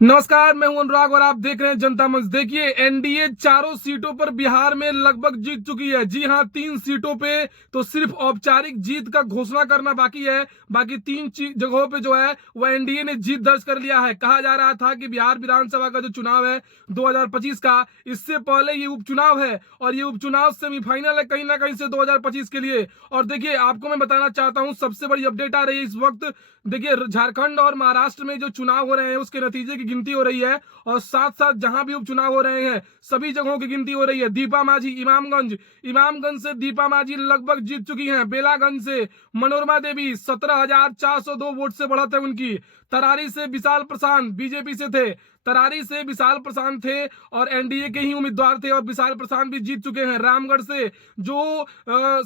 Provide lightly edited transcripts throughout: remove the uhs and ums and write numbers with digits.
नमस्कार, मैं हूं अनुराग और आप देख रहे हैं जनता मंच। देखिए, एनडीए चारों सीटों पर बिहार में लगभग जीत चुकी है। जी हां, 3 सीटों पे तो सिर्फ औपचारिक जीत का घोषणा करना बाकी है। बाकी 3 जगहों पे जो है वो एनडीए ने जीत दर्ज कर लिया है। कहा जा रहा था कि बिहार विधानसभा का जो चुनाव है 2025 का, इससे पहले ये उपचुनाव है और ये उपचुनाव सेमीफाइनल है कहीं ना कहीं से 2025 के लिए। और देखिए, आपको मैं बताना चाहता हूं, सबसे बड़ी अपडेट आ रही है इस वक्त। देखिए, झारखंड और महाराष्ट्र में जो चुनाव हो रहे हैं उसके नतीजे की गिनती हो रही है और साथ साथ जहां भी उपचुनाव हो रहे हैं सभी जगहों की गिनती हो रही है। दीपा माझी इमामगंज से दीपा माझी लगभग जीत चुकी हैं। बेलागंज से मनोरमा देवी 17,402 वोट से बढ़त है उनकी। तरारी से विशाल प्रशांत बीजेपी से थे, तरारी से विशाल प्रशांत थे और एनडीए के ही उम्मीदवार थे और विशाल प्रशांत भी जीत चुके हैं। रामगढ़ से जो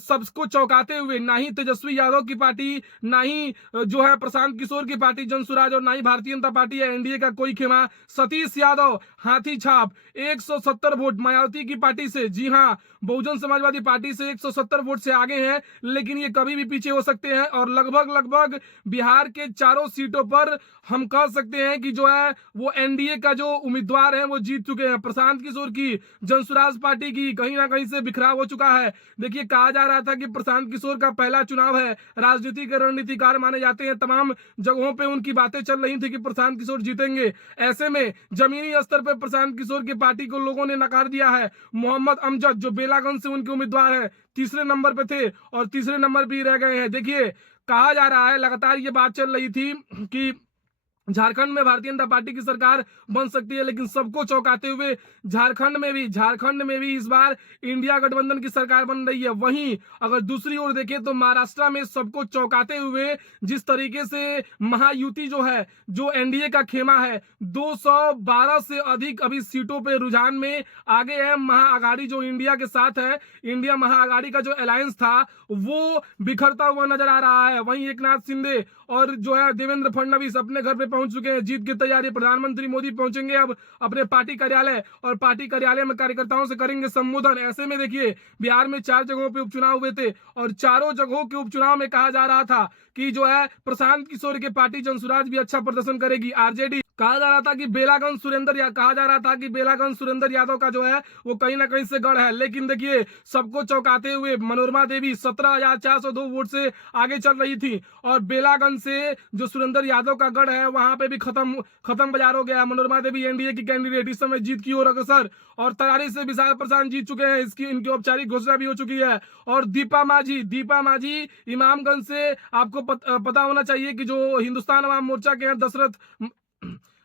सबको चौंकाते हुए, ना ही तेजस्वी यादव की पार्टी, ना ही जो है प्रशांत किशोर की पार्टी जनसुराज और ना ही भारतीय जनता पार्टी है एनडीए का कोई खेमा, सतीश यादव हाथी छाप 170 वोट मायावती की पार्टी से। जी हां, बहुजन समाजवादी पार्टी से 170 वोट से आगे हैं, लेकिन ये कभी भी पीछे हो सकते हैं और लगभग बिहार के चारों सीटों पर हम कह सकते हैं कि जो है वो एनडीए का जो उम्मीदवार है वो जीत चुके हैं। प्रशांत किशोर की जनसुराज पार्टी की कहीं ना कहीं से बिखराव हो चुका है। देखिए, कहा जा रहा था कि प्रशांत किशोर का पहला चुनाव है, राजनीति के रणनीतिकार माने जाते हैं, तमाम जगहों पे उनकी बातें चल रही थी कि प्रशांत किशोर जीतेंगे। ऐसे में जमीनी स्तर पर प्रशांत किशोर की पार्टी को लोगों ने नकार दिया है। मोहम्मद अमजद जो बेलागंज से उनके उम्मीदवार है, तीसरे नंबर पे थे और तीसरे नंबर भी रह गए हैं। देखिए, कहा जा रहा है, लगातार ये बात चल रही थी कि झारखंड में भारतीय जनता पार्टी की सरकार बन सकती है, लेकिन सबको चौंकाते हुए झारखंड में भी इस बार इंडिया गठबंधन की सरकार बन रही है। वहीं अगर दूसरी ओर देखें तो महाराष्ट्र में सबको चौंकाते हुए जिस तरीके से महायुति जो है, जो एनडीए का खेमा है, 212 से अधिक अभी सीटों पे रुझान में आगे है। महाआघाड़ी जो इंडिया के साथ है, इंडिया महाआघाड़ी का जो अलायंस था वो बिखरता हुआ नजर आ रहा है। वहीं एकनाथ शिंदे और जो है देवेंद्र फडणवीस अपने घर पे पहुंच चुके हैं, जीत की तैयारी। प्रधानमंत्री मोदी पहुंचेंगे अब अपने पार्टी कार्यालय और पार्टी कार्यालय में कार्यकर्ताओं से करेंगे संबोधन। ऐसे में देखिए, बिहार में 4 जगहों पे उपचुनाव हुए थे और चारों जगहों के उपचुनाव में कहा जा रहा था कि जो है प्रशांत किशोर की पार्टी जनसुराज भी अच्छा प्रदर्शन करेगी। आरजेडी कहा जा रहा था कि बेलागंज सुरेंद्र यादव का जो है वो कहीं ना कहीं से गढ़ है, लेकिन देखिए सबको चौंकाते हुए मनोरमा देवी 17,402 वोट से आगे चल रही थी और बेलागंज से जो सुरेंद्र यादव का गढ़ है वहां पे भी खत्म बाजार हो गया। मनोरमा देवी एनडीए की कैंडिडेट इस समय जीत की ओर अग्रसर और तरारी से विशाल प्रशांत जीत चुके हैं, इनकी औपचारिक घोषणा भी हो चुकी है। और दीपा माझी इमामगंज से आपको पता होना चाहिए कि जो हिंदुस्तान अवाम मोर्चा के हैं दशरथ,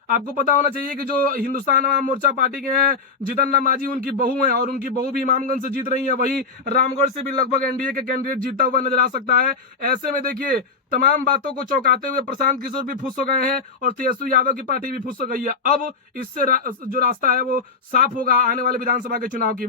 आपको पता होना चाहिए कि जो हिंदुस्तान अवाम मोर्चा पार्टी के हैं जितन माझी उनकी बहू हैं और उनकी बहू भी इमामगंज से जीत रही है। वहीं रामगढ़ से भी लगभग एनडीए के कैंडिडेट जीतता हुआ नजर आ सकता है। ऐसे में देखिए, तमाम बातों को चौंकाते हुए प्रशांत किशोर भी फुस हो गए हैं और तेजस्वी यादव की पार्टी भी फुस हो गई है। अब इससे जो रास्ता है वो साफ होगा आने वाले विधानसभा के चुनाव की।